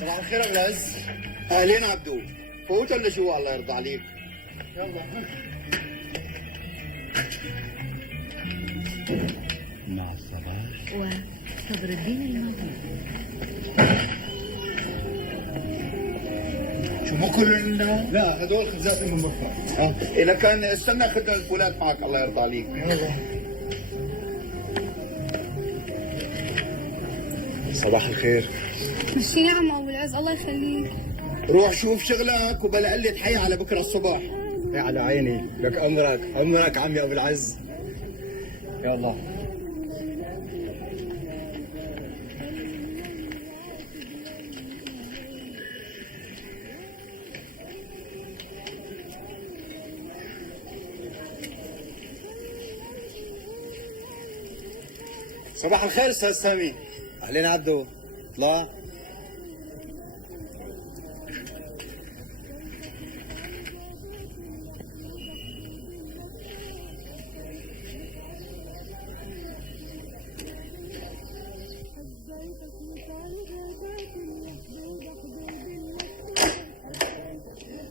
صباح الخير ابو العز. اهلين عبدو، فوت ولا شو الله يرضى عليك؟ يلا. مع الصباح وصدر الدين الماضي. شو مو كلنا؟ لا هذول خبزات من بكره. اذا كان استنى خذ الفولات معك الله يرضى عليك. يلا. صباح الخير. مشي يا عم ابو العز الله يخليك. روح شوف شغلك وبلا قلة حي على بكره الصبح. يا على عيني، لك عمرك عمي ابو العز. يلا. صباح الخير استاذ سامي. اهلين عبدو، اطلع.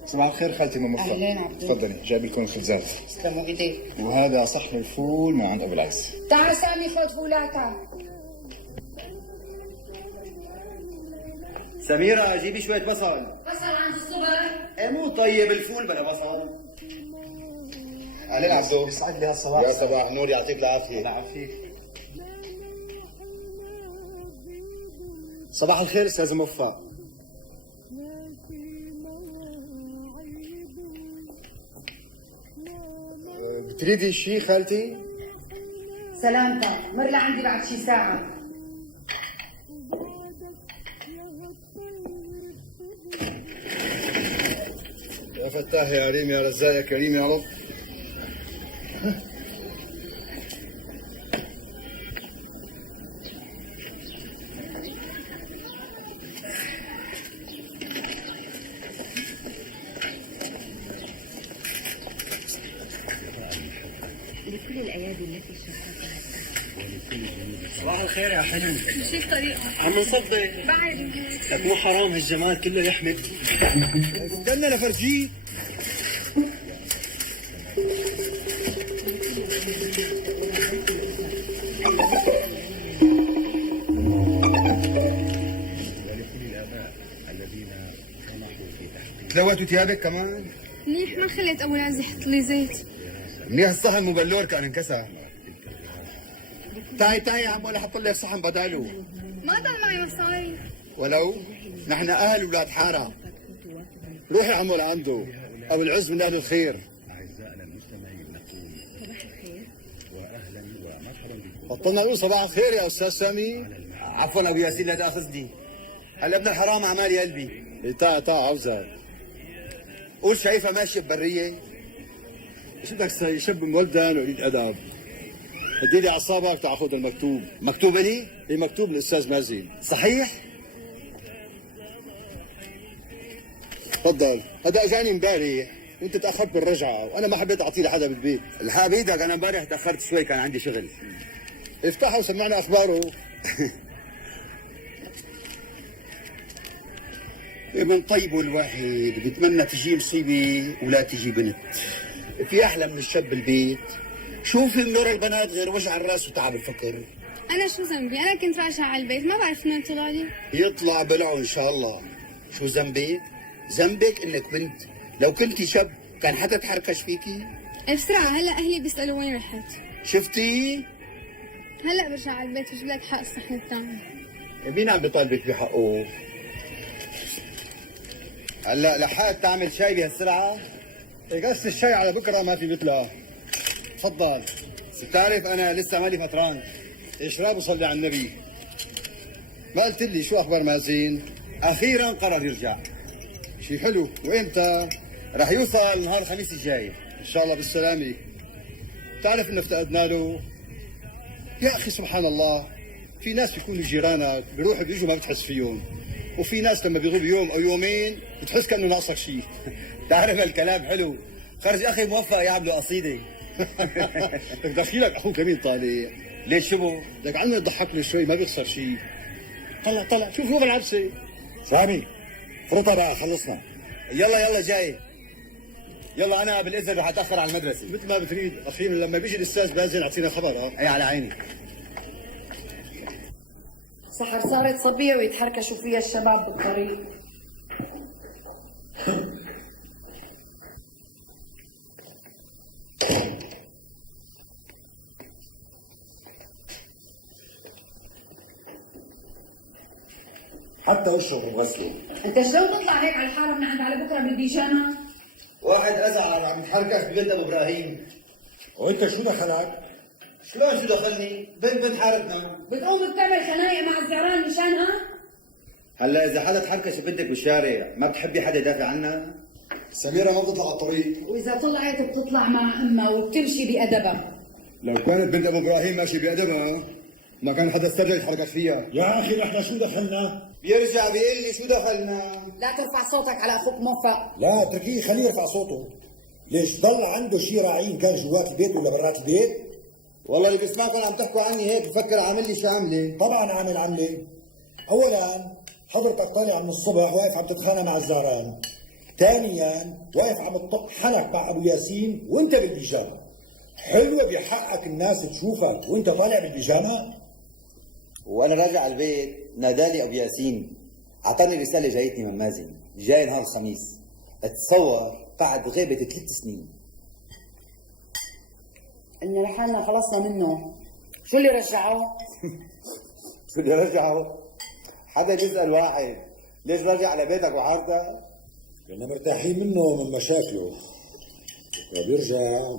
صباح الخير خالتي ام مصطفى. أهلين عبدو. تفضلي جايب لكم الخبزات. تسلموا ايديك. وهذا صحن الفول من عند ابو العز. تعال سامي خذ فولاتك. سميرة جيبي شوية بصل. بصل عند الصبح. ايه مو طيب الفول بلا بصل. اهلين عبدو. يسعد لي هالصباح. يا صباح النور يعطيك العافية. الله يعافيك. صباح الخير استاذ موفق. بتريدي شيء خالتي؟ سلامتك، مر لعندي بعد شي ساعة. يا فتاح يا عليم يا رزاق يا كريم يا رب. لكل الأيادي التي شاركتها. صباح الخير يا حلو. مشي الطريقة. عم نصدق بعد لك مو حرام هالجمال كله يحمل. استنى لفرجيك. تلوتوا ثيابك كمان؟ منيح ما خليت ابو العز يحط لي زيت. منيح الصحن مبلور كان انكسر. تعي يا عم ولا حط لك صحن بداله. ما ضل معي مصاري. ولو نحن اهل ولاد حاره. روحي عمو لعنده، ابو العز من اهل الخير. أعزائنا المستمعين نقول صباح الخير وأهلا ومرحبا بكم. بطلنا نقول صباح الخير يا استاذ سامي. عفوا ابو ياسين لا تاخذني. هلا ابن الحرام عمال قلبي. تعا عوزك. قول شايفها ماشيه ببريه. شو بدك شب مولدن وقليل ادب. هدي لي اعصابك تاخذ المكتوب. مكتوب لي؟ ايه مكتوب الاستاذ مازن. صحيح؟ تفضل، هذا اجاني امبارح وانت تاخرت بالرجعه وانا ما حبيت اعطيه لحدا بالبيت. الحق بايدك، انا امبارح تاخرت شوي كان عندي شغل. افتحه وسمعنا اخباره. من طيبه الواحد بيتمنى تجي مصيبه ولا تجي بنت. في احلى من الشاب بالبيت. شوفي منور البنات غير وجع الراس وتعب الفكر. انا شو ذنبي؟ انا كنت راجعة على البيت ما بعرف منين طلع لي. يطلع بلعه ان شاء الله. شو ذنبك؟ ذنبك انك بنت. لو كنتي شاب كان حدا تحركش فيكي. بسرعة هلا اهلي بيسألوا وين رحت. شفتي؟ هلا برجع على البيت بجيب لك حق الصحن الثاني. مين عم بيطالبك بحقه؟ هلا لحقت تعمل شاي بهالسرعه؟ قص الشاي على بكره ما في مثله. تفضل. بتعرف انا لسه مالي فتران. اشرب وصلي على النبي. ما قلت لي شو اخبار مازن؟ اخيرا قرر يرجع. شي حلو، وامتى؟ رح يوصل نهار الخميس الجاي. ان شاء الله بالسلامه. بتعرف انه افتقدنا له؟ يا اخي سبحان الله، في ناس بيكونوا جيرانك بيروحوا بيجوا ما بتحس فيهم، وفي ناس لما بيغيب يوم او يومين بتحس كانه ناقصك شيء. تعرف الكلام حلو. خرج اخي موفق يعملوا قصيده. بدك دخيلك اخوك مين طالع؟ ليش شبه؟ بدك عنه تضحك له شوي ما بيخسر شيء. طلع شوف لغه العبسه. سامي فرطة بقى خلصنا. يلا جاي. يلا انا بالاذن رح اتاخر على المدرسه. مثل ما بتريد، اخيرا لما بيجي الاستاذ بازل اعطينا خبر. اي على عيني. سحر صارت صبية ويتحركشوا فيها الشباب بالطريق. حتى وشه بغسله. انت شلون تطلع هيك على الحارة من عند على بكرة بالبيجامة؟ واحد ازعل عم يتحركش ببنت ابو ابراهيم. وانت شو دخلك؟ شلون شو دخلني؟ بنت حارتنا. بتقوم بتعمل خنايق مع الزعران مشانها؟ هلا اذا حدا تحركش بنتك بالشارع ما بتحبي حدا يدافع عنها؟ سميرة ما بتطلع على الطريق. وإذا طلعت بتطلع مع أمها وبتمشي بأدبها. لو كانت بنت ابو ابراهيم ماشي بادبها ما كان حدا استرجع يتحركش فيها. يا اخي نحن شو دخلنا؟ بيرجع بيقول لي شو دخلنا؟ لا ترفع صوتك على أخوك موفق. لا اتركيه خليه يرفع صوته. ليش ضل عنده شي راعين كان جوات البيت ولا برات البيت؟ والله اللي بيسمعكم عم تحكوا عني هيك بفكر عامل لي شو عامله. طبعا عامل عملة. اولا حضرتك طالع من الصبح واقف عم تتخانق مع الزهران. ثانيا واقف عم تطق حنك مع ابو ياسين وانت بالبيجامه. حلوه بحقك الناس تشوفك وانت طالع بالبيجامه؟ وانا راجع على البيت نادالي ابو ياسين، اعطاني رساله جايتني من مازن، جاي نهار الخميس. اتصور قعد بغيبه 3 سنين. إن لحالنا خلصنا منه. شو اللي رجعه؟ شو اللي رجعه؟ حدا بيسال واحد ليش راجع على بيتك وحارتك؟ كنا مرتاحين منه ومن مشاكله.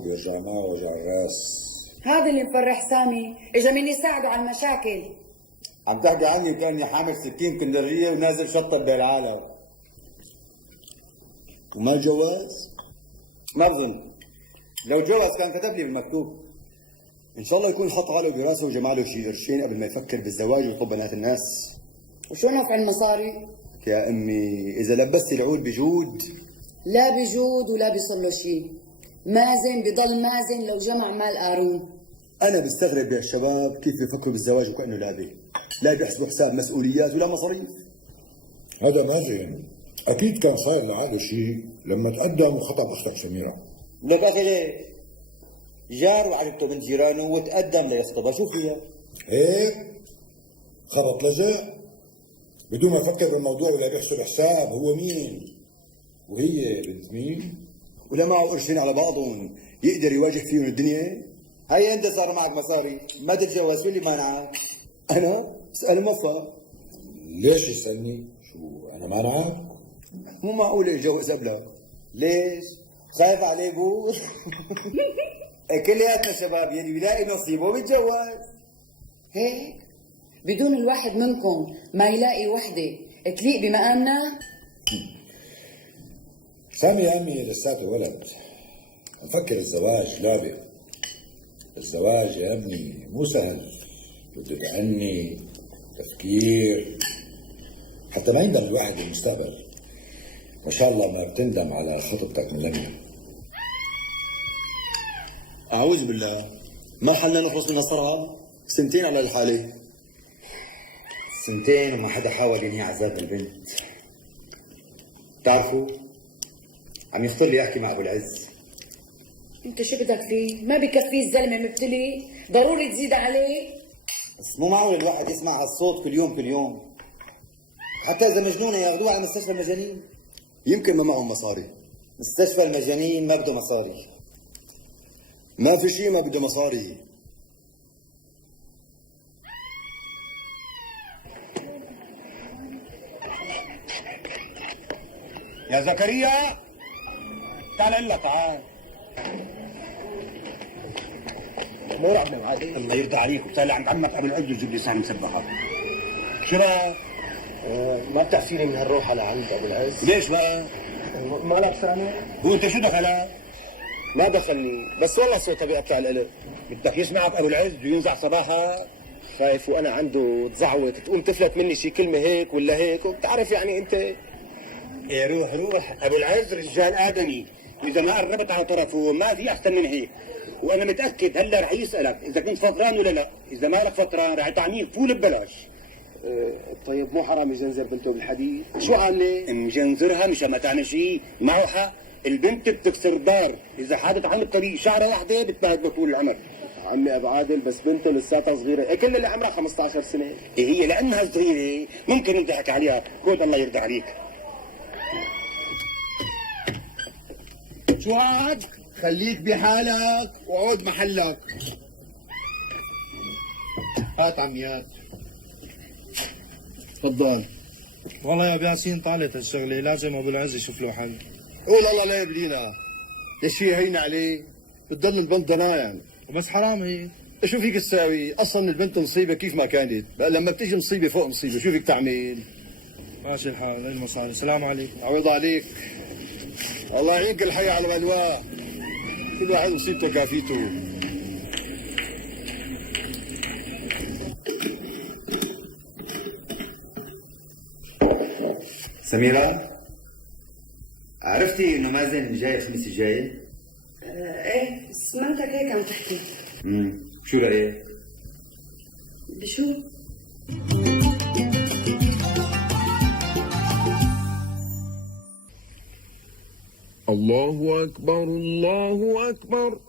بيرجع معه وجع الراس. هذا اللي مفرح سامي، إجا مني يساعده على المشاكل. عم تحكي عني كاني حامل سكين كندريه ونازل شطب بالعالم. وما جواز؟ ما بظن. لو جوز كان كتب لي بالمكتوب. ان شاء الله يكون حط حاله براسه وجمع له شي قرشين قبل ما يفكر بالزواج ويطلب بنات الناس. وشو نفع المصاري؟ يا امي اذا لبستي العود بجود. لا بجود ولا بيصير له شيء. مازن بضل مازن لو جمع مال قارون. انا بستغرب يا الشباب كيف بيفكروا بالزواج وكانه لعبه، لا بيحسبوا حساب مسؤوليات ولا مصاريف. هذا مازن اكيد كان صاير لعاده شيء لما تقدم وخطب اختك سميره. لك اخي ليش؟ جار وعرفته من جيرانه وتقدم ليخطبها، شو فيها؟ هيك خبط لزق بدون ما يفكر بالموضوع ولا بيحسب حساب هو مين وهي بنت مين، ولا معه قرشين على بعضهم يقدر يواجه فيهم الدنيا. هي انت صار معك مصاري ما تتجوز، شو اللي مانعك؟ انا اسال مصر. ليش يسألني؟ شو انا مانعك؟ مو معقول يتجوز قبلك. ليش؟ خايف عليه بور؟ كلياتنا شباب يلي بيلاقي نصيبه بيتجوز. هيك بدون الواحد منكم ما يلاقي وحدة تليق بمقامنا. سامي يا امي لساته ولد، نفكر الزواج لعبة. الزواج يا امي مو سهل، بده تعني تفكير حتى ما يندم الواحد بالمستقبل. ما شاء الله ما بتندم على خطبتك من لميا. اعوذ بالله، ما حلنا نخلص من الصرعه؟ 2 سنين على الحاله. 2 سنين وما حدا حاول ينهي عذاب البنت. بتعرفوا عم يخطر لي احكي مع ابو العز. انت شو بدك فيه؟ ما بكفيه الزلمة مبتلي، ضروري تزيد عليه. بس مو معقول الواحد يسمع هالصوت كل يوم كل يوم. حتى اذا مجنونه ياخذوها على مستشفى المجانين. يمكن ما معهم مصاري. مستشفى المجانين ما بده مصاري. ما في شيء ما بده مصاري. يا زكريا تعال اقول لك تعال. مور عبد العادي. الله يرضى عليك وبتالي عند عمك ابو العز وجيب لي صحن مسبحه. شو رايك؟ ما بتحكيني من هالروحه لعند ابو العز؟ ليش بقى؟ ما لك ثاني؟ هو انت شو دخلك؟ ما دخلني، بس والله صوتها بيقطع القلب. بدك يسمعك ابو العز وينزع صباحك؟ خايف وانا عنده تزعوت تقوم تفلت مني شي كلمه هيك ولا هيك، وبتعرف يعني انت. يا روح ابو العز رجال ادمي، واذا ما قربت على طرفه ما في احسن من هيك. وانا متاكد هلا رح يسالك اذا كنت فطران ولا لا، اذا مالك فطران رح يطعنيك فول ببلاش. طيب مو حرام يجنزر بنته بالحديد؟ شو عامله؟ مجنزرها مش ما تعني شيء، معه حق. البنت بتكسر دار، اذا حادت عن الطريق شعره واحده بتبهد بطول العمر. عمي ابو عادل بس بنته لساتها صغيره، كل اللي عمرها 15 سنه. هي لانها صغيره ممكن يضحك عليها، كود الله يرضى عليك. شو هاد؟ خليك بحالك وعود محلك. هات عميات. تفضل. والله يا ابو ياسين طالت الشغله، لازم ابو العز يشوف له حل. قول الله لا يبلينا. ليش هي هين عليه؟ بتضل البنت ضنايم. بس حرام هي. شو فيك تساوي؟ اصلا البنت مصيبه كيف ما كانت، بقى لما بتيجي مصيبه فوق مصيبه شو فيك تعمل؟ ماشي الحال، المصاري. السلام عليكم. عوض عليك. الله يعينك الحي على الغلواء. كل واحد مصيبته كافيته. سميرة، عرفتي انه مازن جاي الخميس الجاي؟ ايه سمعتك هيك عم تحكي. شو رأيك؟ بشو؟ الله أكبر الله أكبر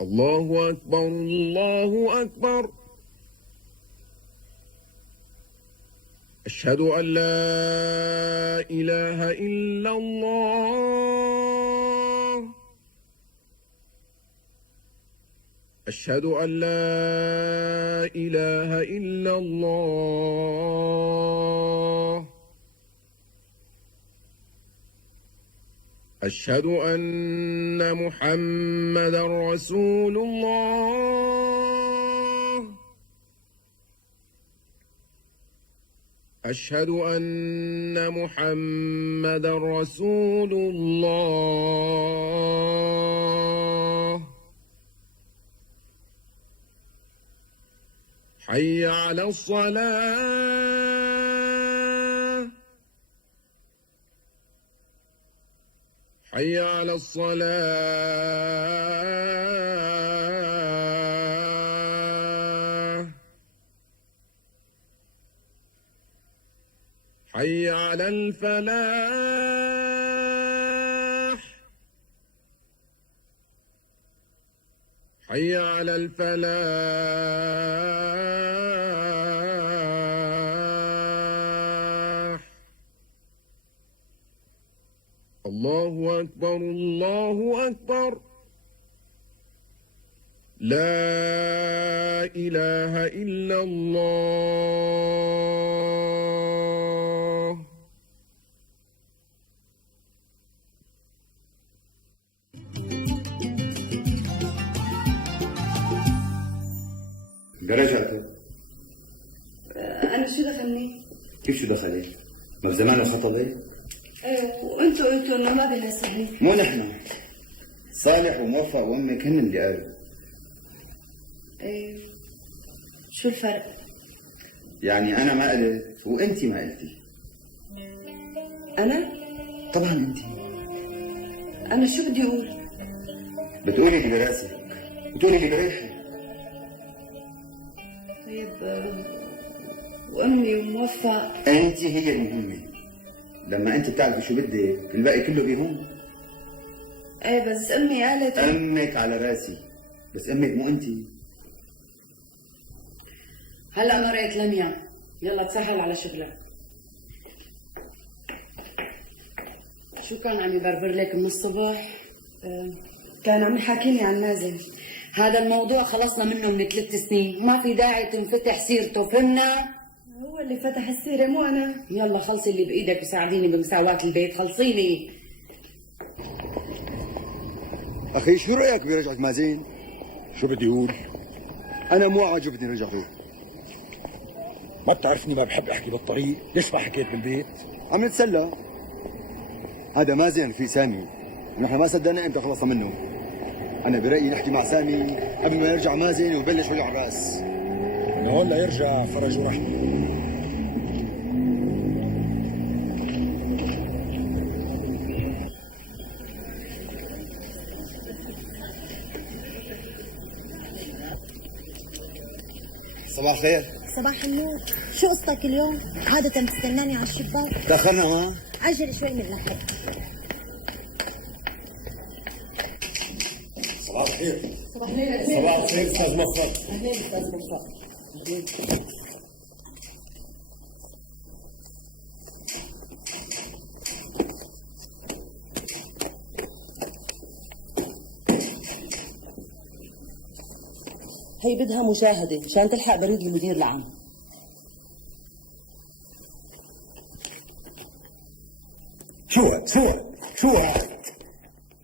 الله أكبر الله أكبر. أشهد أن لا إله إلا الله. أشهد أن لا إله إلا الله. أشهد أن محمدا رسول الله. أشهد أن محمدا رسول الله. حي على الصلاة. حي على الصلاة. حي على الفلاح. حي على الفلاح. الله أكبر الله أكبر. لا إله إلا الله. رجعتوا؟ انا شو دخلني؟ كيف شو دخلك؟ ما بزمان خطبت؟ ايه وانتوا قلتوا انه ما بيناسبني. مو نحن، صالح وموفق وامك هن اللي قالوا. ايه شو الفرق؟ يعني انا ما قلت وانت ما قلتي. انا؟ طبعا انت. انا شو بدي اقول؟ بتقولي اللي براسك، بتقولي اللي بريحك. طيب وامي وموفق. انت هي المهمه. لما انت بتعرفي شو بدك الباقي كله بيهم. ايه بس امي قالت. امك على راسي، بس امك مو انت. هلا مرقت لميا، يلا تسهل على شغلك. شو كان عم يبربر لك من الصبح؟ كان عم يحاكيني عن مازن. هذا الموضوع خلصنا منه من 3 سنين، ما في داعي تنفتح سيرته، فهمنا؟ هو اللي فتح السيرة مو أنا. يلا خلصي اللي بإيدك وساعديني بمساواة البيت، خلصيني. اخي شو رايك برجعه مازن؟ شو بدي اقول؟ انا مو عاجبني رجعته. ما بتعرفني ما بحب احكي بالطريق، ليش ما حكيت بالبيت؟ عم نتسلى. هذا مازن في سامي، ونحن ما صدقنا امتى خلصنا منه. انا برايي نحكي مع سامي قبل ما يرجع مازن ويبلش وجع راس. من هون ليرجع فرج ورحمه. صباح الخير. صباح النور. شو قصتك اليوم؟ عادة بتستناني على الشباك. تأخرنا ها؟ عجل شوي من لحق. صباح الخير. صباح الخير. صباح الخير استاذ مفرد. أهلين أستاذ مفرد. أهلين. هي بدها مشاهدة مشان تلحق بريد المدير العام. شو هاد؟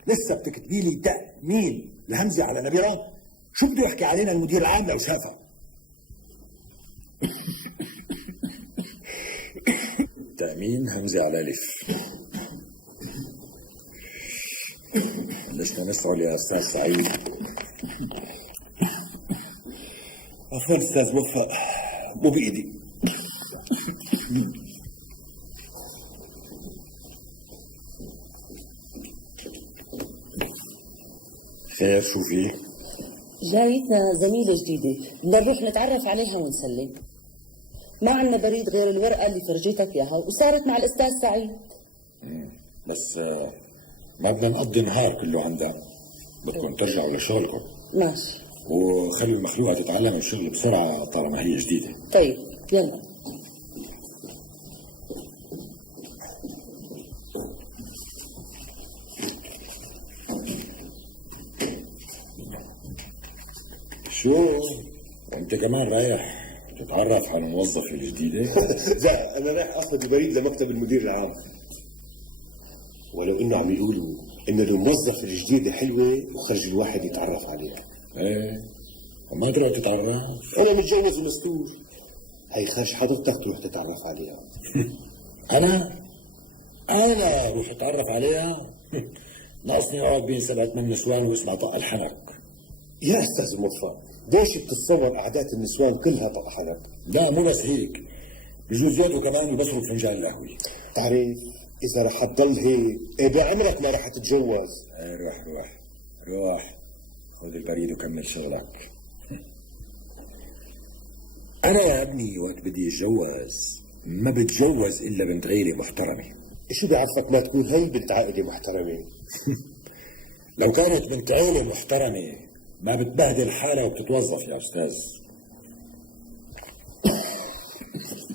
لسه بتكتبي لي تأمين الهمزة على نبيرة؟ شو بده يحكي علينا المدير العام لو شافها؟ تأمين همزة على ألف. بلشنا نسعل يا أستاذ سعيد. عفوا استاذ موفق، مو بايدي. خير شو في؟ جايتنا زميلة جديدة بدنا نروح نتعرف عليها ونسلم. ما عنا بريد غير الورقة اللي فرجيتك إياها وصارت مع الأستاذ سعيد. بس ما بدنا نقضي نهار كله عندها، بدكم ترجعوا لشغلكم. ماشي. وخلي المخلوقة تتعلم الشغل بسرعة طالما هي جديدة. طيب يلا. شو؟ وانت كمان رايح تتعرف على الموظفة الجديدة؟ لا انا رايح اخذ البريد لمكتب المدير العام، ولو انه عم يقولوا انه الموظفة الجديدة حلوة وخرج الواحد يتعرف عليها. ايه وما تروح تتعرف؟ انا متجوز ومستور، هي خرج حضرتك تروح تتعرف عليها. انا اروح اتعرف عليها؟ ناقصني اقعد بين 7-8 نسوان واسمع طق الحنك. يا استاذ موفق، ليش بتتصور قعدات النسوان كلها طق حلق؟ لا مو بس هيك، بجوز يقعدوا كمان يبصروا فنجان القهوة. تعرف اذا رح تضل هيك بعمرك ما رح تتجوز. ايه روح خذ البريد وكمل شغلك. انا يا ابني وقت بدي اتجوز ما بتجوز الا بنت عيلة محترمة. شو بعرفك ما تكون هي بنت عائلة محترمة؟ لو كانت بنت عيلة محترمة ما بتبهدل حالها وبتتوظف يا استاذ.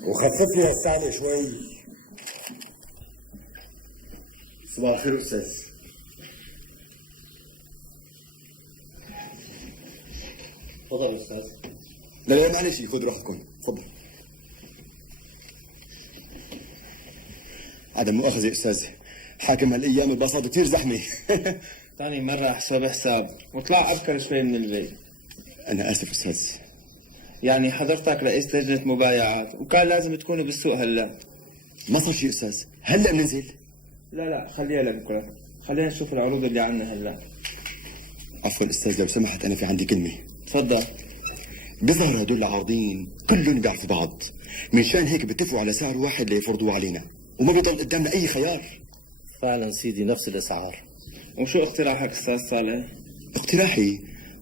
وخفف لي السعلة شوي. صباح الخير استاذ. تفضل يا استاذ. لا معلش، خذ راحتكم، تفضل. عدم مؤاخذة يا استاذ، حاكم هالايام الباصات كثير زحمة. ثاني مرة حساب وطلع أبكر شوي من البيت. انا اسف استاذ. يعني حضرتك رئيس لجنة مبايعات وكان لازم تكونوا بالسوق هلا. ما صار شيء استاذ، هلا بننزل. لا خليها لبكرة، خلينا نشوف العروض اللي عنا هلا. عفوا استاذ لو سمحت، انا في عندي كلمة. تفضل. بيظهر هدول العارضين كلهم بيعرفوا بعض، منشان هيك بيتفقوا على سعر واحد ليفرضوه علينا وما بيضل قدامنا اي خيار. فعلا سيدي نفس الاسعار. وشو اقتراحك استاذ صالح؟ اقتراحي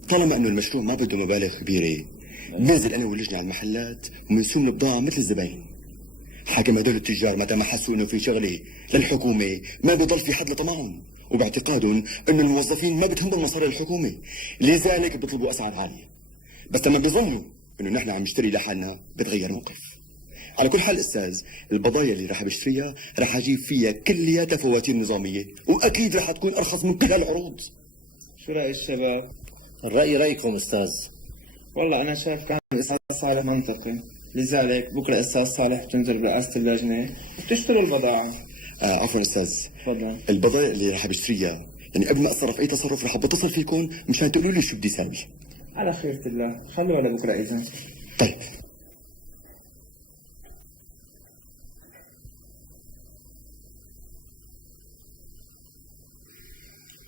طالما انه المشروع ما بده مبالغ كبيره، بننزل انا واللجنه على المحلات وبنسوم البضاعه مثل الزباين. حاكم هدول التجار متى ما حسوا انه في شغله للحكومه ما بيضل في حد لطمعهم، وباعتقادهم انه الموظفين ما بتهمهم مصاري الحكومه، لذلك بيطلبوا اسعار عاليه. بس لما بيظنوا انه نحن عم نشتري لحالنا بتغير موقف. على كل حال استاذ، البضايا اللي راح بشتريها راح اجيب فيها كلياتها فواتير نظاميه، واكيد راح تكون ارخص من كل هالعروض. شو رأي الشباب؟ الرأي رأيكم أستاذ. والله أنا شايف كان الأستاذ صالح منطقي، لذلك بكرة الأستاذ صالح بتنزل برئاسة اللجنة وبتشتروا البضاعة. عفوا استاذ، تفضل. البضايع اللي راح بشتريها يعني قبل ما اتصرف اي تصرف راح بتصل فيكم مشان تقولوا لي شو بدي اساوي. على خيرة الله، خلوها لبكرة إذا. طيب.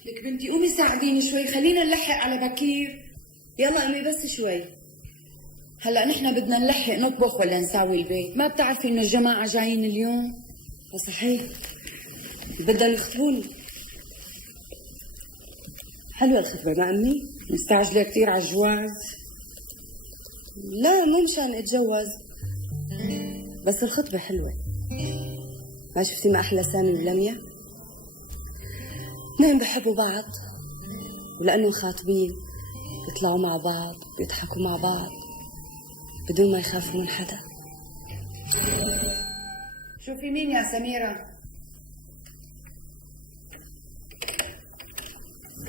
لك بنتي قومي ساعديني شوي، خلينا نلحق على بكير. يلا قومي بس شوي. هلا نحن بدنا نلحق نطبخ ولا نساوي البيت؟ ما بتعرفي انه الجماعة جايين اليوم؟ صحيح بدهم يخطبوني. حلوة الخطبة ما أمي؟ مستعجلة كتير على الجواز. لا مو مشان اتجوز، بس الخطبة حلوة. ما شفتي ما أحلى سامي ولميا؟ اثنين بحبوا بعض، ولأنهم خاطبين بيطلعوا مع بعض بيضحكوا مع بعض بدون ما يخافوا من حدا. شوفي مين يا سميرة؟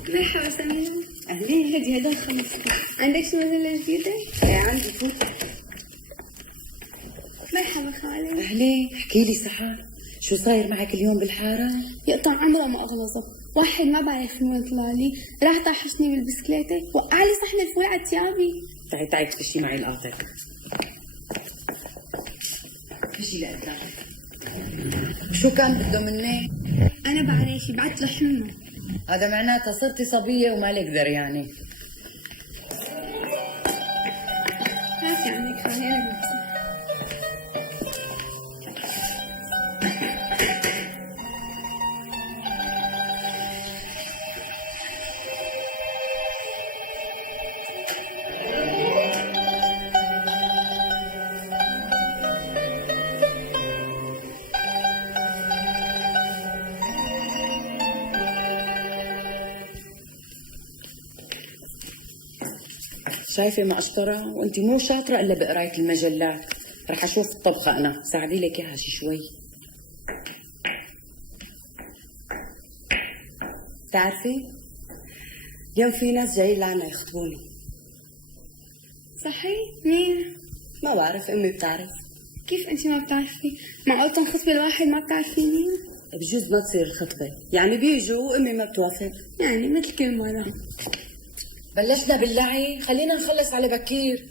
مرحبا سميرة. أهلين. هدي هدول 5. عندك شي مجلة جديدة؟ ايه عندي، فوتي. مرحبا خالي. أهلين. احكي لي سحر، شو صاير معك اليوم بالحارة؟ يقطع عمره ما أغلظه، واحد ما بعرف من وين طلع لي، راح طاحشني بالبسكليتة، وقع لي صحن الفول على ثيابي. تعي تفشي معي القاطر. فشي لقدام. شو كان بده مني؟ أنا بعرف، بعت له حمى. هذا معناتها صرتي صبية ومالك دريانة. هاتي عنك خالي، أنا بمسح. شايفة ما أشطرة؟ وأنت مو شاطرة إلا بقراية المجلات. رح أشوف الطبخة أنا، ساعدي لك إياها شي شوي. بتعرفي اليوم في ناس جايين لعنا يخطبوني. صحيح؟ مين؟ ما بعرف، أمي بتعرف. كيف أنت ما بتعرفي؟ معقول تنخطبي لواحد ما بتعرفي مين؟ بجوز ما تصير الخطبة، يعني بيجوا وأمي ما بتوافق. يعني مثل كل مرة. بلشنا باللعي، خلينا نخلص على بكير.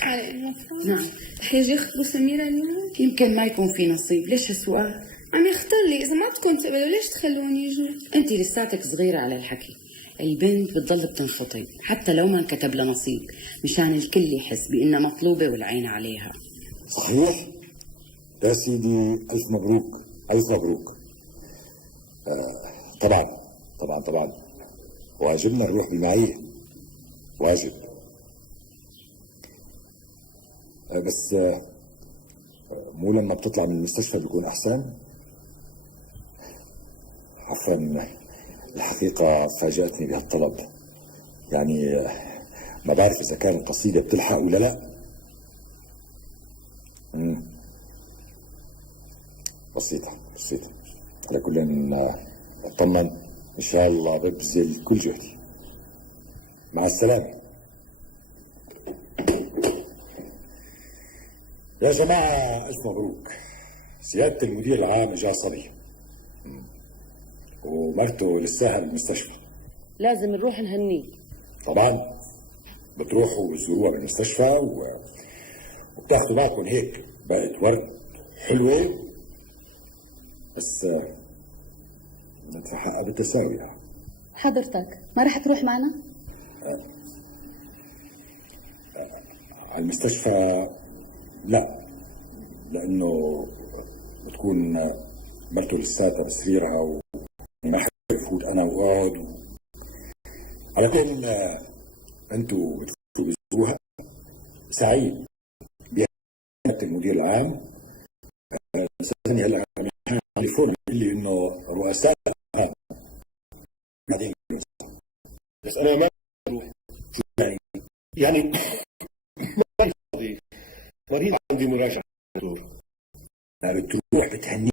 خالي المفروض. نعم. رح يجي يخطبوا سميرة اليوم؟ يمكن ما يكون في نصيب. ليش هالسؤال؟ عم يخطر لي، إذا ما بدكم تقبلوا ليش تخلوني يجوا؟ أنت لساتك صغيرة على الحكي. البنت بتضل بتنخطب حتى لو ما انكتب لها نصيب، مشان الكل يحس بأنها مطلوبة والعين عليها. صحيح يا سيدي، ألف مبروك ألف مبروك. طبعا طبعا طبعا، واجبنا نروح بالمعية، واجب. بس مو لما بتطلع من المستشفى بيكون أحسن؟ عفوا، الحقيقة فاجأتني بهالطلب، يعني ما بعرف إذا كان القصيدة بتلحق ولا لا. بسيطة بسيطة. على كل اطمن، إن شاء الله ببذل كل جهدي. مع السلامة يا جماعة. ألف مبروك. سيادة المدير العام إجا صبي ومرته لساها بالمستشفى. لازم نروح نهنيه. طبعا بتروحوا بتزوروها بالمستشفى وبتاخذوا معكم هيك بقت ورد حلوة، بس ندفع حقها بالتساوي. حضرتك ما رح تروح معنا؟ على المستشفى لا، لأنه بتكون مرته لساتها بسريرها وما حدا يفوت أنا وقعد على كل أنتوا بتفوتوا بتزوروها. سعيد بيانات المدير العام سألني هلا عم يحكي تليفون بيقول لي إنه رؤساء قاعدين، بس أنا ما بروح. يعني ما فاضي، مريض عندي مراجعة دكتور. بتروح بتهنيه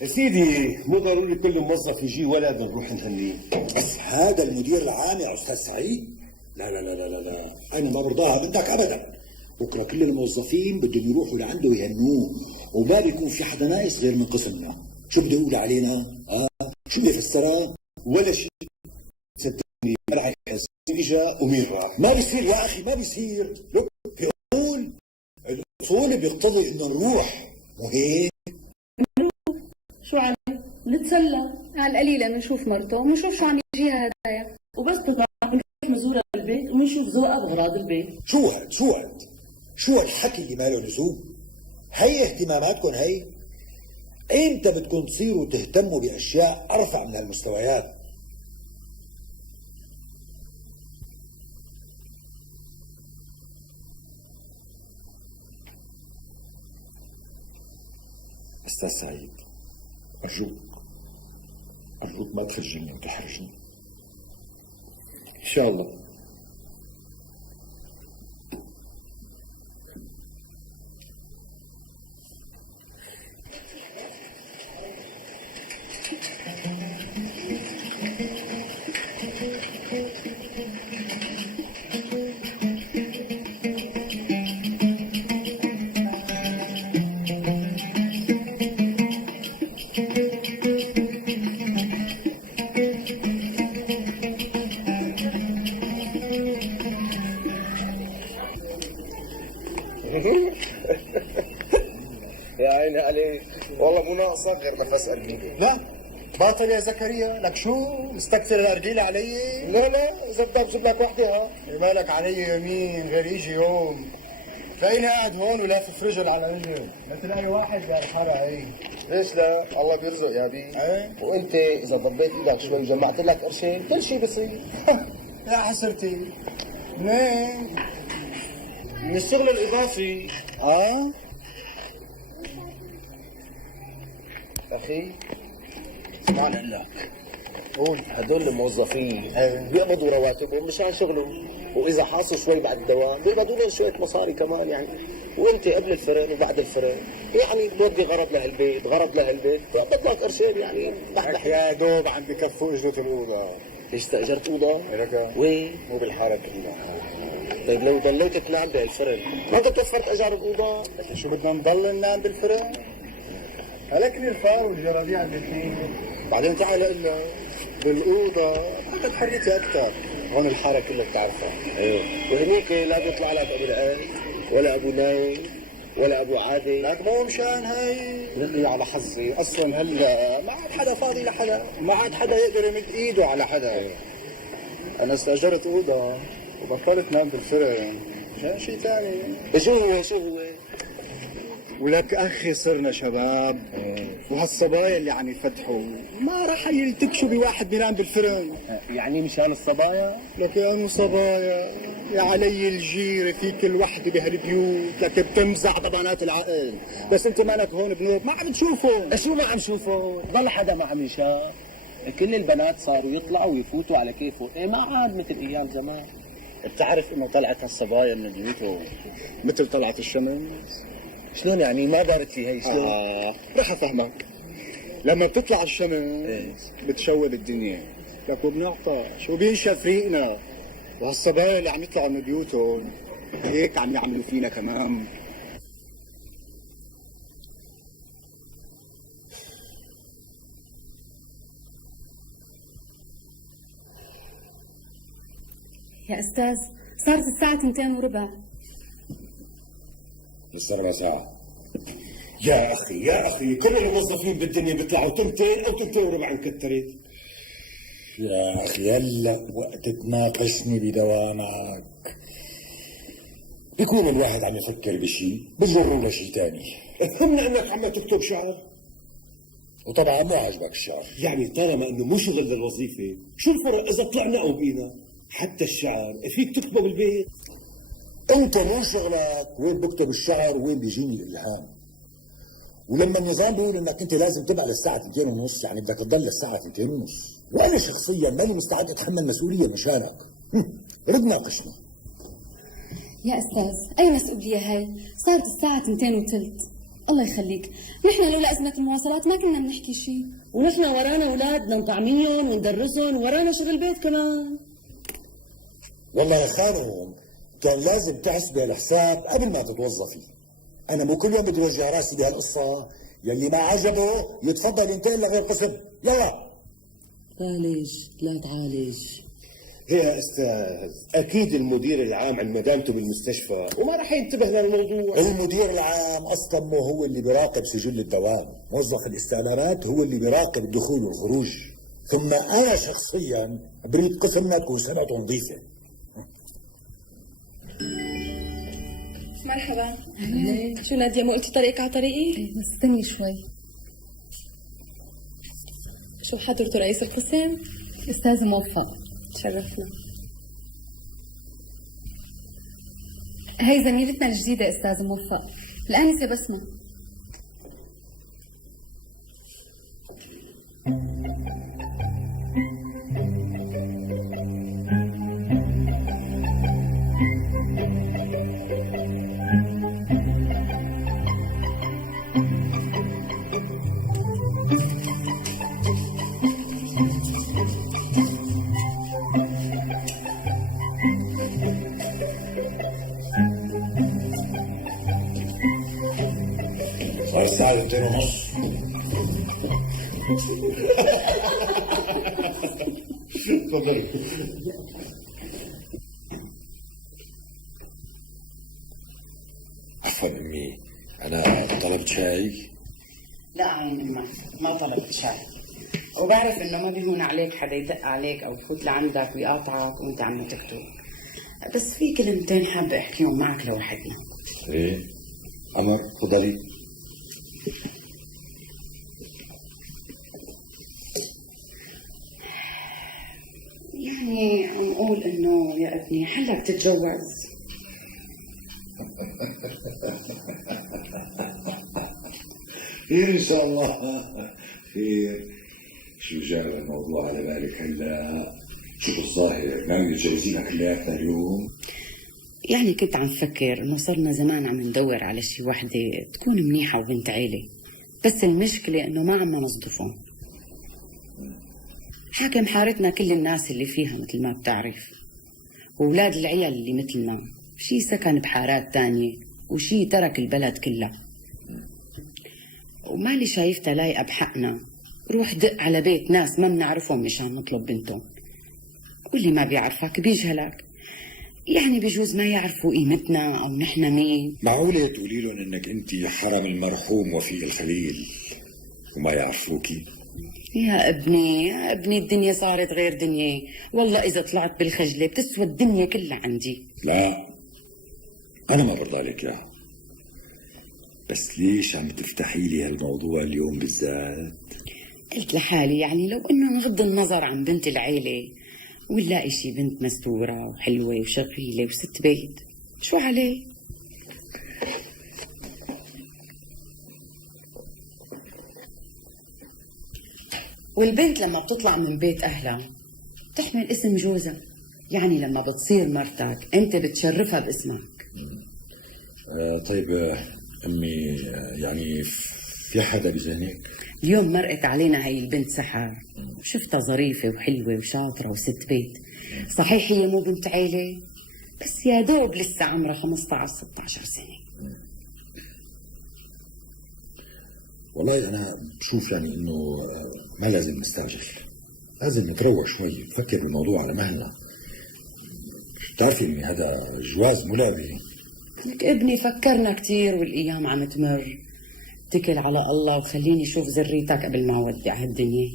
يا سيدي، مو ضروري كل موظف يجي ولد نروح نهنيه. بس هذا المدير العام يا أستاذ سعيد. لا لا لا لا لا، أنا ما برضاها منك أبدا. بكرة كل الموظفين بدهم يروحوا لعنده يهنوه، وما بيكون في حدا ناقص غير من قسمنا. شو بده يقول علينا؟ شو بده يفسرها؟ ولا شيء، صدقني ما رح يحس اجا ومين راح. ما بيصير يا أخي، ما بيصير. لك في أصول، الأصول بيقتضي إنه نروح، مو هيك؟ شو عم نتسلى على القليلة، بنشوف مرته وبنشوف شو عم يجيها هدايا، وبس تطلع بنروح نزورها بالبيت ونشوف ذوقها بأغراض البيت. شو هالحكي اللي ما له لزوم؟ هي اهتماماتكم هي؟ امتى بدكم تصيروا تهتموا باشياء ارفع من هالمستويات؟ أستاذ سعيد، أرجوك أرجوك ما تخرجني وتحرجني. إن شاء الله. يا عيني عليك، والله مو ناقصك غير نفس قرقيله. لا باطل يا زكريا، لك شو مستكثر الأرجيلة علي؟ لا إذا بدك بجيب لك وحدة. ها مالك علي يمين غير يجي يوم تلاقيني قاعد هون ولافف رجل على رجل، لا تلاقي واحد يا الحارة هي. ليش لا؟ الله بيرزق يا بي. وانت اذا ضبيت ايدك شوي وجمعت لك قرشين كل شيء بصير. يا حسرتي. منين؟ من الشغل الاضافي. اخي اسمعني لك، قول هدول الموظفين بيقبضوا رواتبهم مشان شغلهم، واذا حاصل شوي بعد الدوام بيقبضوا لهم شويه مصاري كمان يعني، وانت قبل الفرن وبعد الفرن يعني بتودي غرض لهالبيت غرض لهالبيت بيقبض لك قرشين يعني. يا دوب عم بكفوا اجرة الأوضة. ليش استأجرت أوضة؟ لك وين؟ مو بالحارة كلها. طيب لو ضليت تنام بهالفرن ما انت توفرت اجار الاوضه؟ لكن شو بدنا نضل ننام بالفرن؟ هلكني الفار والجراديع الاثنين. بعدين تعال الا بالاوضه اخذ حريتي اكثر. هون الحاره كلها بتعرفها. ايوه وهنيك لا بيطلع لك ابو الآن ولا ابو نايم ولا ابو عادي. لك مو مشان هاي لي على حظي، اصلا هلا ما عاد حدا فاضي لحدا، ما عاد حدا يقدر يمد ايده على حدا. انا استاجرت اوضه وبطلت نام بالفرن عشان شيء ثاني. شو هو؟ ولك اخي صرنا شباب وهالصبايا اللي عم يفتحوا ما راح يلتكشوا بواحد بينام بالفرن. يعني مشان الصبايا؟ لك يا مو صبايا يا علي الجيرة في كل وحده بهالبيوت لك بتمزع ضبانات العقل، بس انت مالك هون بنوب ما عم تشوفهم. شو ما عم شوفه؟ ضل حدا ما عم يشاف، كل البنات صاروا يطلعوا ويفوتوا على كيفهم، ما عاد مثل ايام زمان. بتعرف انه طلعت هالصبايا من بيوتهم مثل طلعت الشمس؟ شلون يعني ما دارت لي هي شلون؟ رح افهمك. لما بتطلع الشمس بتشوب الدنيا لك وبنعطش وبينشف ريقنا، وهالصبايا اللي عم يطلعوا من بيوتهم هيك عم يعملوا فينا كمان. يا أستاذ صارت الساعة 2:15. لسه ربع ساعة. يا أخي كل الموظفين بالدنيا بيطلعوا 2 أو 2:15 مكترت. يا أخي هلا وقت تناقشني بدوامك بيكون الواحد عم يفكر بشيء بجره لشيء تاني. افهمنا انك عم تكتب شعر، وطبعا مو عاجبك الشعر. يعني طالما انه مو شغل للوظيفة شو الفرق اذا طلعنا او بقينا؟ حتى الشعر فيك تكتبه بالبيت. انت مو شغلك وين بكتب الشعر وين بيجيني الالهام. ولما النظام بيقول انك انت لازم تبقى للساعة 2:30 يعني بدك تضل للساعة 2:30، وانا شخصيا ماني مستعد اتحمل مسؤولية مشانك. رد ناقشني. يا أستاذ أي مسؤولية هاي؟ صارت الساعة 2:15. الله يخليك، نحن لولا أزمة المواصلات ما كنا بنحكي شيء. ونحن ورانا أولاد بدنا نطعميهم وندرسهم ورانا شغل بيت كمان. والله يا خانم كان لازم تحسبي الحساب قبل ما تتوظفي. انا مو كل يوم بدي اوجع راسي بهالقصه. يلي ما عجبه يتفضل ينتقل لغير قسم. يلا تعالج لا تعالج. يا استاذ اكيد المدير العام عند مدامته بالمستشفى وما راح ينتبه للموضوع. المدير العام اصلا مو هو اللي بيراقب سجل الدوام، موظف الاستعلامات هو اللي بيراقب الدخول والخروج. ثم انا شخصيا بريد قسمنا تكون سنته نظيفه. مرحبا. شو نادية ما قلتي طريقك على طريقي؟ بس استني شوي. شو حضرته رئيس القسم؟ أستاذ موفق. تشرفنا. هي زميلتنا الجديدة أستاذ موفق، الآنسة بسمة. الساعة 2:30. تفضلي. عفوا أمي، أنا طلبت شاي. لا عين أمك، ما طلبت شاي. وبعرف إنه ما بيهون عليك حدا يدق عليك أو يفوت لعندك ويقاطعك وأنت عم تكتب، بس في كلمتين حابة أحكيهم معك لوحدنا. إيه؟ عمر تفضلي. يعني عم أقول إنه يا ابني حلك تتجوز. خير إن شاء الله، خير. شو جاي الموضوع على بالك هلا؟ شو الظاهر ناوي تجوزينا كلياتنا اليوم؟ يعني كنت عم فكر إنه صرنا زمان عم ندور على شي وحدة تكون منيحة وبنت عيلة، بس المشكلة إنه ما عم نصدفهم. حاكم حارتنا كل الناس اللي فيها مثل ما بتعرف، وولاد العيال اللي مثلنا، شي سكن بحارات تانية وشي ترك البلد كلها. ومالي شايفتها لايقة بحقنا روح دق على بيت ناس ما بنعرفهم مشان نطلب بنتهم، واللي ما بيعرفك بيجهلك، يعني بجوز ما يعرفوا قيمتنا او نحن مين. معقولة تقولي لهم انك انت حرم المرحوم وفيق الخليل وما يعرفوكي؟ يا ابني الدنيا صارت غير دنيا، والله اذا طلعت بالخجلة بتسوى الدنيا كلها عندي. لا انا ما برضى عليك اياها، بس ليش عم تفتحي لي هالموضوع اليوم بالذات؟ قلت لحالي يعني لو انه نغض النظر عن بنت العيلة ونلاقي شي بنت مستورة وحلوة وشغيلة وست بيت، شو عليه؟ والبنت لما بتطلع من بيت أهلها تحمل اسم جوزها، يعني لما بتصير مرتك أنت بتشرفها باسمك. طيب أمي، يعني في حدا بذهنك؟ اليوم مرقت علينا هاي البنت سحر، شفتها ظريفة وحلوة وشاطرة وست بيت، صحيح هي مو بنت عيلة بس يا دوب لسه عمرها 15-16 سنة. والله أنا بشوف يعني إنه ما لازم نستعجل، لازم نتروق شوي، نفكر بالموضوع على مهلنا. بتعرفي إن هذا جواز ملابي. لك ابني فكرنا كتير والأيام عم تمر، اتكل على الله وخليني اشوف ذريتك قبل ما اودع هالدنيا.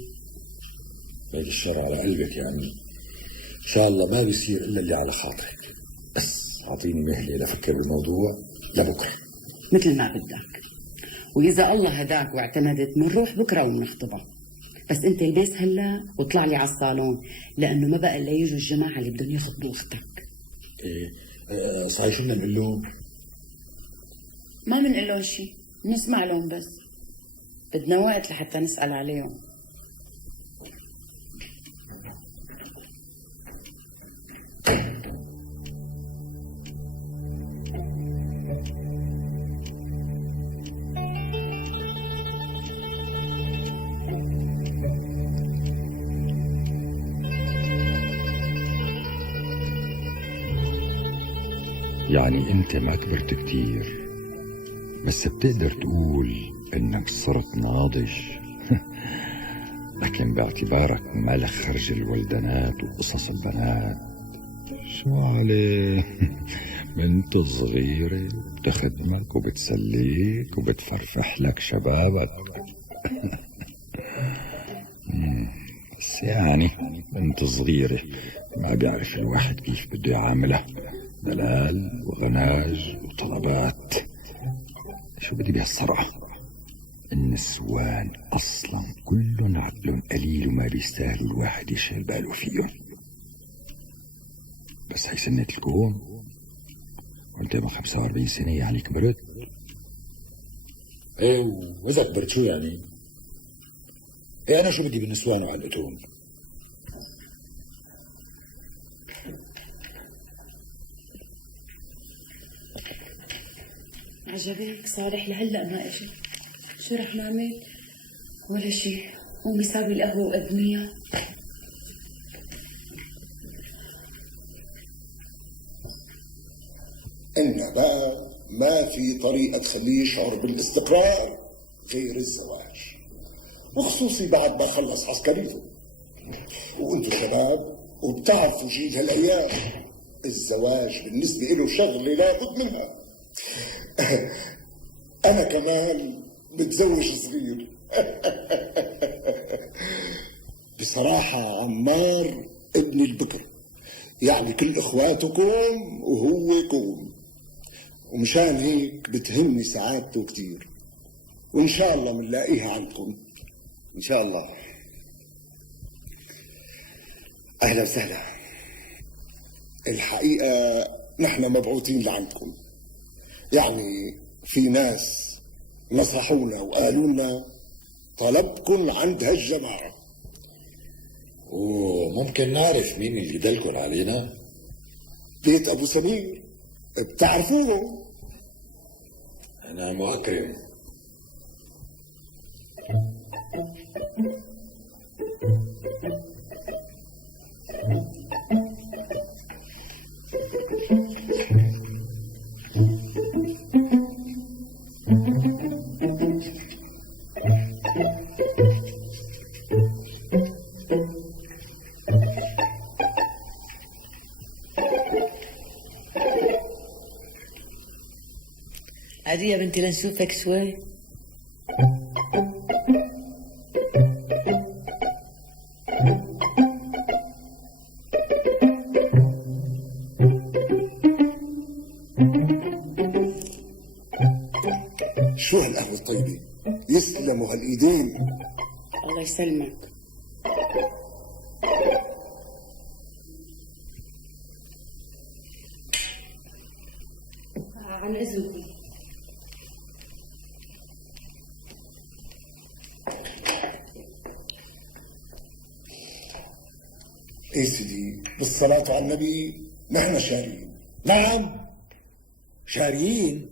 بعد الشر على قلبك يا عمي، ان شاء الله ما بيصير الا اللي على خاطرك، بس اعطيني مهله لافكر بالموضوع لبكره مثل ما بدك، واذا الله هداك واعتمدت منروح بكره ومنخطبها، بس انت البس هلا واطلع لي على الصالون، لانه ما بقى الا يجوا الجماعه اللي بدهم يخطبوا اختك. ايه صحيح شو بدنا نقول لهم؟ ما بنقول لهم شيء، نسمع لهم بس، بدنا وقت لحتى نسأل عليهم. يعني انت ما كبرت كتير، بس بتقدر تقول انك صرت ناضج. لكن باعتبارك ملك خرج الولدانات وقصص البنات، شو عليه؟ بنت صغيرة بتخدمك وبتسليك وبتفرفح لك شبابك. بس يعني بنت صغيرة ما بيعرف الواحد كيف بده يعاملها، دلال وغناج وطلبات. شو بدي بهالصراحة؟ النسوان أصلا كلهم عقلهم قليل وما بيستاهلوا الواحد يشغل باله فيهم، بس هي سنة الكون، وانت من 45 سنة يعني كبرت. ايه واذا كبرت شو يعني؟ ايه انا شو بدي بالنسوان وعلى الأتون؟ عجبك صالح لهلا ما اجى، شو رح نعمل؟ ولا شيء، قومي ساوي القهوة وقدميها. إن بقى ما في طريقة تخليه يشعر بالاستقرار غير الزواج، وخصوصي بعد ما خلص عسكريته. وانتوا شباب وبتعرفوا جيل هالايام الزواج بالنسبه له شغله لابد منها. انا كمان متزوج صغير. بصراحه عمار ابن البكر، يعني كل اخواتكم وهو كوم، ومشان هيك بتهمني سعادته كتير، وان شاء الله بنلاقيها عندكم ان شاء الله. اهلا وسهلا. الحقيقه نحن مبعوثين لعندكم، يعني في ناس نصحونا وقالوا لنا طلبكم عند هالجماعه. وممكن نعرف مين اللي دلكن علينا؟ بيت ابو سمير، بتعرفوه؟ انا مؤكرم. عادي يا بنتي لنشوفك شوي. شو هالقهوة الطيبة؟ يسلموا هالايدين. الله يسلمك. عن اذنكم. ايه سيدي، بالصلاة على النبي نحن شاريين. نعم شاريين؟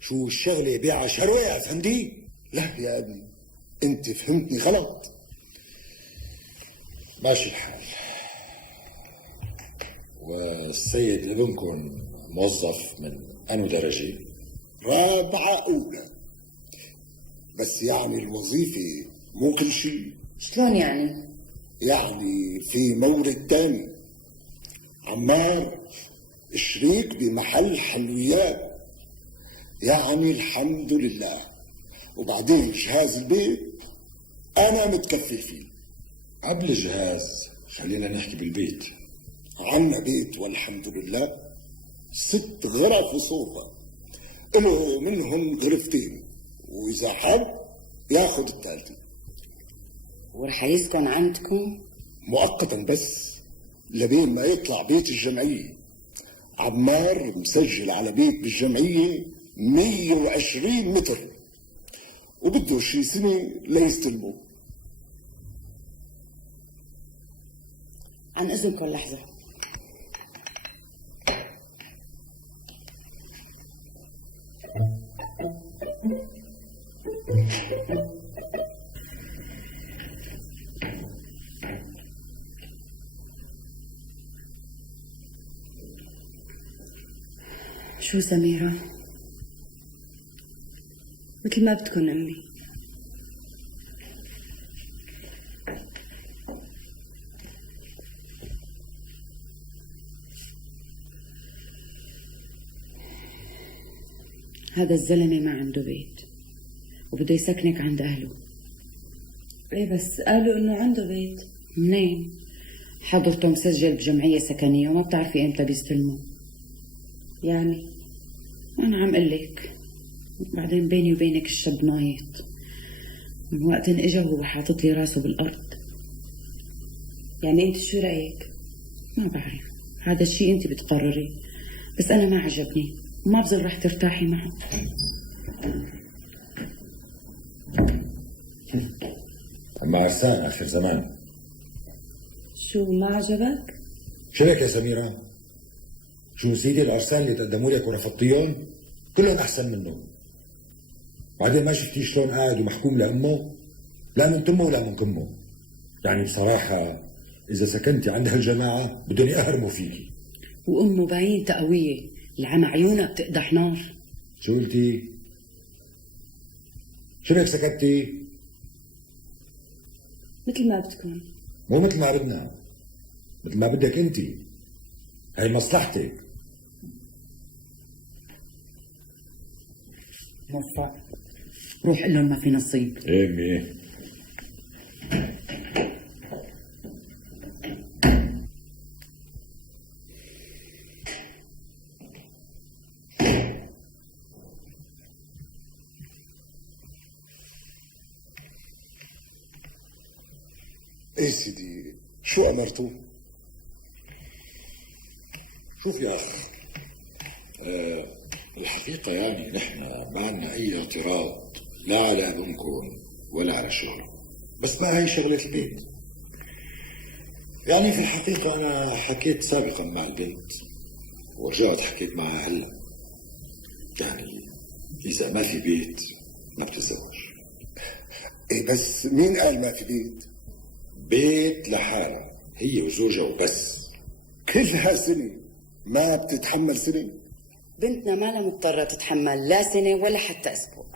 شو الشغلة بيع شروة يا أفندي؟ لا يا ابني، انت فهمتني غلط. ماشي الحال. والسيد ابنكم موظف من أنو درجة؟ رابعة أولى. بس يعني الوظيفة مو كل شيء. شلون يعني؟ يعني في مورد تاني. عمار شريك بمحل حلويات، يعني الحمد لله. وبعدين جهاز البيت أنا متكفل فيه. قبل الجهاز خلينا نحكي بالبيت. عنا بيت والحمد لله، 6 غرف وصوفة، له منهم غرفتين، وإذا حب ياخد الثالثة. ورح يسكن عندكم؟ مؤقتا بس لبين ما يطلع بيت الجمعية. عمار مسجل على بيت بالجمعية 120 متر، وبده شي سنة ليستلمه. عن إذنكم لحظة. شو سميرة؟ مثل ما بدكن أمي. هذا الزلمة ما عنده بيت وبده يسكنك عند أهله. ايه بس قالوا إنه عنده بيت. منين؟ حضرته مسجل بجمعية سكنية وما بتعرفي إمتى بيستلموا. يعني أنا عم قلك، بعدين بيني وبينك الشاب نايط من وقت إجا وهو حاطط لي راسه بالأرض. يعني أنت شو رأيك؟ ما بعرف، هذا الشيء أنت بتقرري، بس أنا ما عجبني وما بظن رح ترتاحي معه. أما عرسان آخر زمان. شو ما عجبك؟ شو لك يا سميرة؟ شو سيدي العرسان اللي تقدموا لك ورفضتيهم كلهم أحسن منه. بعدين ما شفتي شلون قاعد ومحكوم لأمه؟ لا من تمه ولا من كمه. يعني بصراحة إذا سكنتي عند هالجماعة بدهم يقهرموا فيكي. وأمه باين تقوية، العمى عيونها بتقدح نار. شو قلتي؟ شو بك سكتتي؟ مثل ما بتكون. مو مثل ما بدنا، مثل ما بدك انت. هي مصلحتك. موفق، روح قل لهم ما في نصيب. ايه امي. ايه سيدي، شو امرتوا؟ شوف يا اخ، الحقيقة يعني نحن ما عندنا أي اعتراض لا على أبنكم ولا على شغلكم، بس ما هي شغلة البيت. يعني في الحقيقة أنا حكيت سابقا مع البنت ورجعت حكيت معها هلا. يعني إذا ما في بيت ما بتتزوج. ايه بس مين قال ما في بيت؟ بيت لحالها هي وزوجها وبس. كلها سنة ما بتتحمل سنة؟ بنتنا ما لها مضطرة تتحمل لا سنة ولا حتى أسبوع.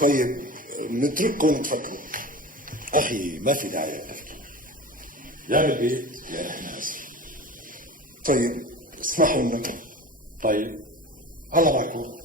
طيب نترككم تفكروا. أخي ما في داعي للتفكير، لا بالبيت لا نحن أسف. طيب اسمحوا لنا. طيب الله معكم.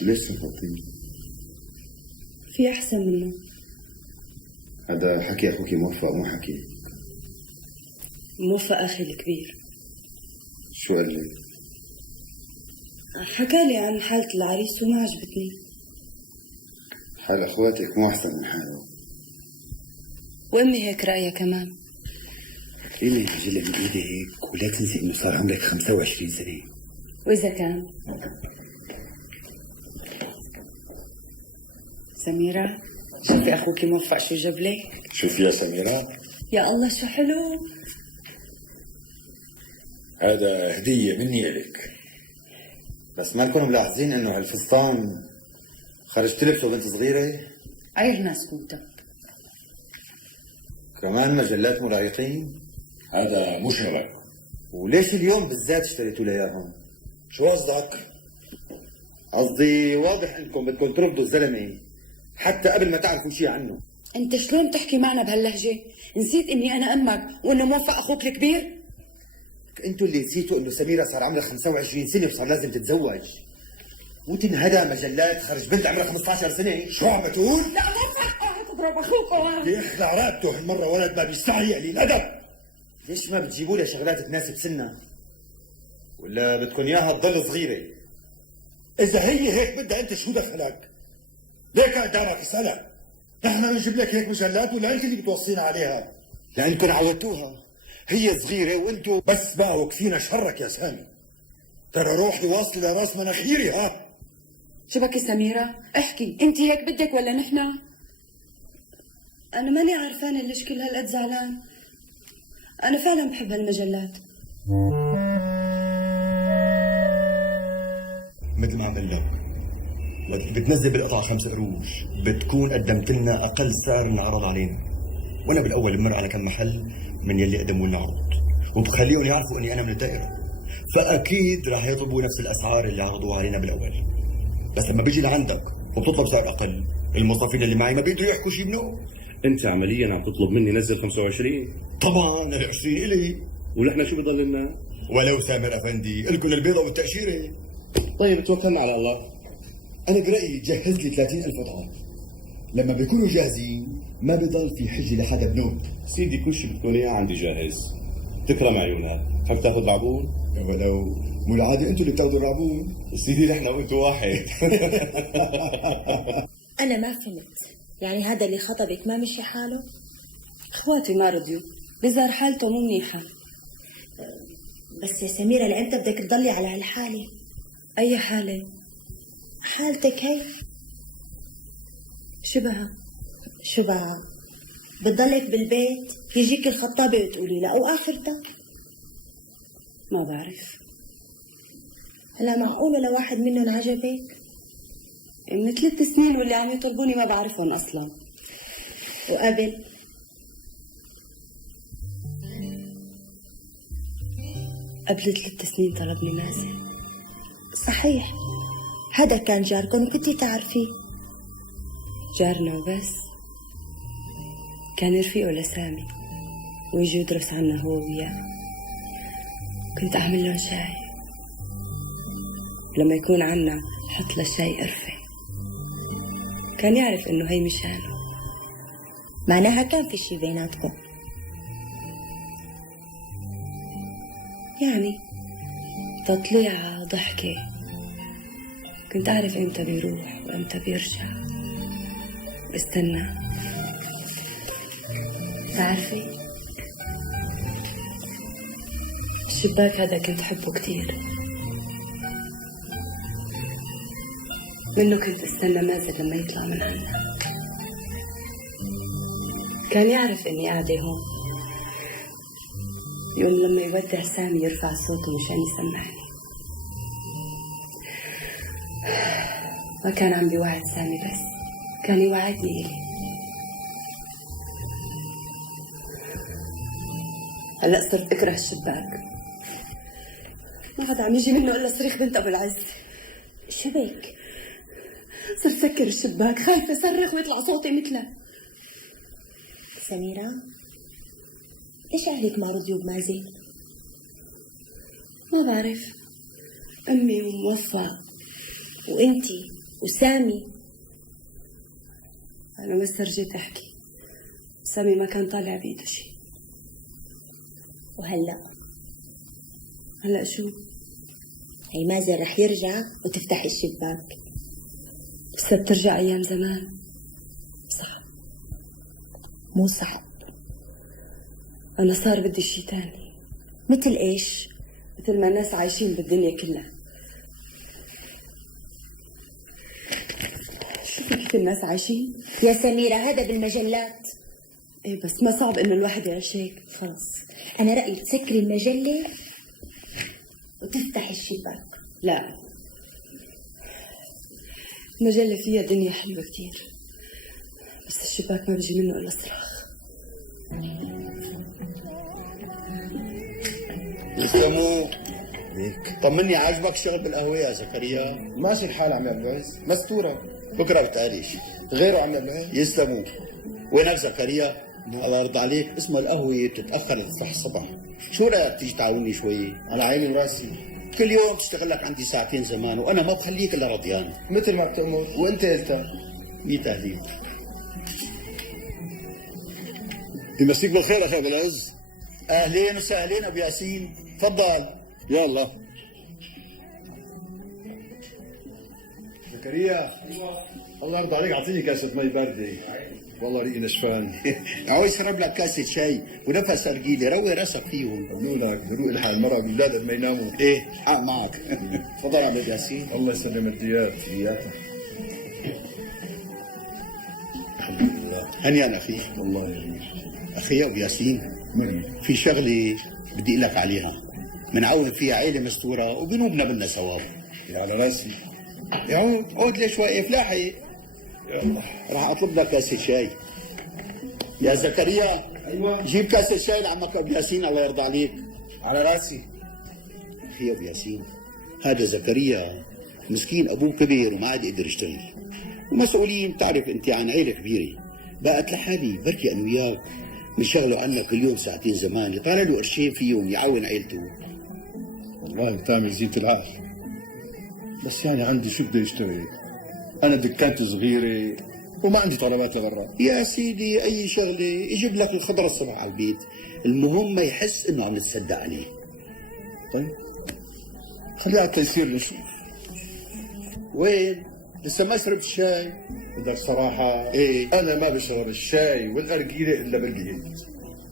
ليش سكتتي؟ في أحسن منه. هذا حكي اخوك موفق مو حكي. موفق أخي الكبير شو قال لي؟ حكالي عن حالة العريس وما عجبتني. حال اخواتك مو احسن من حاله. وأمي هيك رأيها كمان. فكريني جل من ايدي هيك ولا تنسي انه صار عمرك 25 سنة. وإذا كان سميرة، شوفي أخوك موفق شو جاب لك. شوف يا سميرة، يا الله شو حلو. هذا هدية مني إلك. بس ما تكونوا ملاحظين انه هالفستان خرج تلبسه بنت صغيرة؟ عير ناس كنتك. كمان مجلات مراهقين؟ هذا مو شغلك. وليش اليوم بالذات اشتريتوا لي اياهم؟ شو قصدك؟ قصدي واضح انكم بدكم ترفضوا الزلمة حتى قبل ما تعرفوا شيء عنه. أنت شلون تحكي معنا بهاللهجة؟ نسيت إني أنا أمك وإنه موفق أخوك الكبير؟ انتوا اللي نسيتوا انه سميرة صار عمرها 25 سنة وصار لازم تتزوج. وتنهدى مجلات خرج بنت عمرها 15 سنة. شو عم بتقول؟ لا موفق تضرب أخوك. يخلع رقبته هالمرة ولد ما بيستحي قليل أدب. ليش ما بتجيبوا لي شغلات تناسب سنها؟ ولا بدكم اياها تضل صغيرة؟ إذا هي هيك بدها أنت شو دخلك؟ ليك قدامك اسألها. نحن بنجيب لك هيك مجلات ولا أنت اللي بتوصينا عليها؟ لأنكم عودتوها. هي صغيرة وانتوا بس بقى وكفينا شرك يا سامي. ترى روحي واصلة لراس مناخيري. ها شو بك سميرة؟ احكي، انت هيك بدك ولا نحن؟ أنا ماني عارفانة ليش كل هالقد زعلان. أنا فعلا بحب هالمجلات. مثل ما عمل لك، وقت بتنزل بالقطعة 5 قروش بتكون قدمت لنا أقل سعر انعرض علينا، وأنا بالأول بمر على كم محل من يلي قدموا لنا عروض وبخليهم يعرفوا إني أنا من الدائرة، فأكيد راح يطلبوا نفس الأسعار اللي عرضوها علينا بالأول. بس لما بيجي لعندك وبتطلب سعر أقل، الموظفين اللي معي ما بيقدروا يحكوا شيء منه. أنت عمليا عم تطلب مني نزل 25؟ طبعا ال 20 إلي، ونحن شو بضل لنا؟ ولو سامر أفندي لكم البيضة والتأشيرة. طيب توكلنا على الله. أنا برأيي جهز لي 30,000 قطعة، لما بيكونوا جاهزين ما بضل في حجة لحدا بنوت. سيدي كل شيء بدكم اياه عندي جاهز. تكرم عيونك. حابب تاخذ العبون؟ ولو مو العادة انتوا اللي بتاخذوا العبون. سيدي نحن وانتوا واحد. أنا ما فهمت، يعني هذا اللي خطبك ما مشي حاله؟ اخواتي ما رضيوا، بظهر حالته مو منيحة. بس يا سميرة لإمتى بدك تضلي على هالحالة؟ أي حالة؟ حالتك هي. شو بقى؟ بتضلك بالبيت يجيك الخطابة وتقولي لا وآخرتها؟ ما بعرف. هلا معقولة لو واحد منهم عجبك؟ من 3 سنين واللي عم يطلبوني ما بعرفهم أصلا. وقبل؟ قبل 3 سنين طلبني مازن. صحيح، هذا كان جاركم وكنتي تعرفيه. جارنا وبس، كان رفيقه لسامي ويجي يدرس عنا هو وياه. كنت أعمل لهم شاي، لما يكون عنا حط للشاي قرفة. كان يعرف إنه هي مشانه. معناها كان في شي بيناتكم؟ يعني تطليعة ضحكة. كنت أعرف إمتى بيروح وإمتى بيرجع واستنى. تعرفي الشباك هذا كنت أحبه كتير، منه كنت استنى مازن لما يطلع من عنا. كان يعرف إني قاعدة هون، يقول لما يودع سامي يرفع صوته مشان يسمعني. ما كان عم بيوعد سامي بس، كان يوعدني إلي. هلأ صرت أكره الشباك، ما عاد عم يجي منه إلا صريخ بنت أبو العز. شو بك؟ صرت سكر الشباك، خايفة صرخ ويطلع صوتي مثله. سميرة، ليش أهلك ما رضيوا بمازن؟ ما بعرف، أمي وموفى وإنتي وسامي. أنا ما استرجيت أحكي، سامي ما كان طالع بإيده شي. هلأ شو؟ هي مازن رح يرجع وتفتحي الشباك. بس بترجع أيام زمان. صعب. مو صعب، أنا صار بدي شي تاني. مثل إيش؟ مثل ما الناس عايشين بالدنيا كلها. شوفي كيف الناس عايشين. يا سميرة هذا بالمجلات. ايه بس ما صعب انه الواحد يعيش هيك. خلص أنا رأيي تسكري المجلة وتفتحي الشباك. لا، المجلة فيها دنيا حلوة كتير، بس الشباك ما بيجي منه إلا صراخ. يسلموا طمني، عاجبك الشغل بالقهوة يا زكريا؟ ماشي الحال عم العز، مستورة. بكره بتقاليش غيره عم العز. يسلموا. وينك زكريا؟ الله يرضى عليك، اسمها القهوة بتتأخر لتصح الصبح. شو رأيك تيجي تعاوني شوي؟ على عيني وراسي. كل يوم بشتغل لك عندي ساعتين زمان وأنا ما بخليك إلا رضيان. مثل ما بتأمر، وأنت قلتها. 100 أهلين. يمسيك بالخير أخي أبو العز. أهلين وسهلين أبو ياسين، تفضل. يلا. زكريا، الله يرضى عليك اعطيني كاسة مي باردة، والله ريقي نشفان. عاوز اشرب لك كاسة شاي ونفس أرجيلي، روي راسك فيهم. قولوا لك بروق الحال، المرأة والأولاد قد ما يناموا. إيه حق معك. تفضل عم ياسين. الله يسلم الديات. الحمد لله. هنيئا أخي. الله يرضى. أخي أبو ياسين، في شغلة بدي أقول لك عليها، منعود فيها عيلة مستورة وبنوبنا بدنا ثواب. على راسي. عود ليش واقف؟ لاحق. يلا راح اطلب لك كاسة شاي. يا زكريا، ايوه جيب كاسة شاي لعمك ابو ياسين الله يرضى عليك. على راسي. اخي ابو ياسين، هذا زكريا مسكين ابوه كبير وما عاد يقدر يشتغل، ومسؤولين بتعرف انت عن عيلة كبيرة. بقت لحالي بركي انا وياك بنشغلوا عنا كل يوم ساعتين زمان، يطالع له قرشين فيهم يعاون عيلته. والله بتعمل زيت العقل، بس يعني عندي شو بدي اشتغل؟ انا دكانتي صغيره وما عندي طلبات لبرا. يا سيدي اي شغله يجيب لك الخضره الصبح على البيت، المهم ما يحس انه عم نتصدق عليه. طيب خليها على التيسير نشوف. وين؟ لسه ما شربت الشاي؟ بدك صراحه ايه؟ انا ما بشرب الشاي والارجيله الا بالبيت.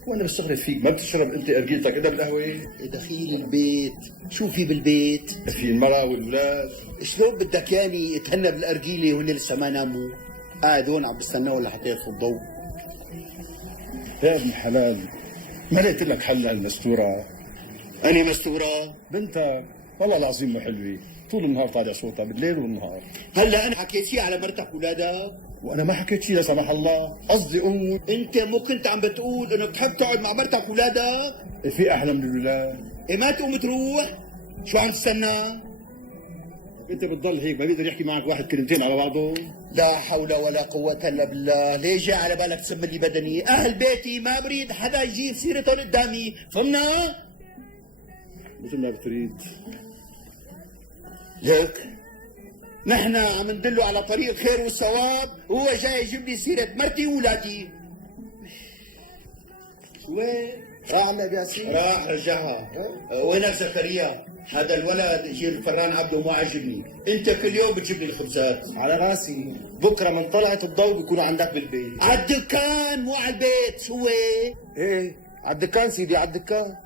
وانا بستغرب فيك، ما بتشرب انت ارجيلتك الا بالقهوه؟ دخيل البيت، شو في بالبيت؟ في المرأة والولاد. شلون بدك ياني اتهنى بالارجيله وهن لسه ما ناموا؟ قاعد هون عم بستناه ولا حتى يطفي الضوء. يا ابن حلال، ما لقيت لك حل للمستورة؟ أني مستورة؟ بنتك والله العظيم ما حلوة، طول النهار طالع صوتها بالليل والنهار. هلا أنا حكيت شيء على مرتك وولادك؟ وأنا ما حكيت شيء لا سمح الله، قصدي أقول أنت مو كنت عم بتقول إنك بتحب تقعد مع مرتك وولادك؟ في أحلى من الولاد. إيه ما تقوم تروح؟ شو عم تستنى؟ أنت بتضل هيك ما بيقدر يحكي معك واحد كلمتين على بعضه؟ لا حول ولا قوة إلا بالله، ليه جاي على بالك تسمي لي بدني؟ أهل بيتي ما بريد حدا يجيب سيرتهم قدامي، فهمنا؟ مثل ما بتريد. لك نحن عم ندله على طريق الخير والصواب، وهو جاي يجيب لي سيرة مرتي وولادي. وين؟ راح عم ابي ياسين؟ راح رجعها. وينك زكريا؟ هذا الولد يجيب الفران عبده مو عاجبني، انت كل يوم بتجيب لي الخبزات. على راسي، بكره من طلعت الضوء بيكونوا عندك بالبيت. على الدكان مو على البيت. شو ايه على الدكان سيدي، على الدكان.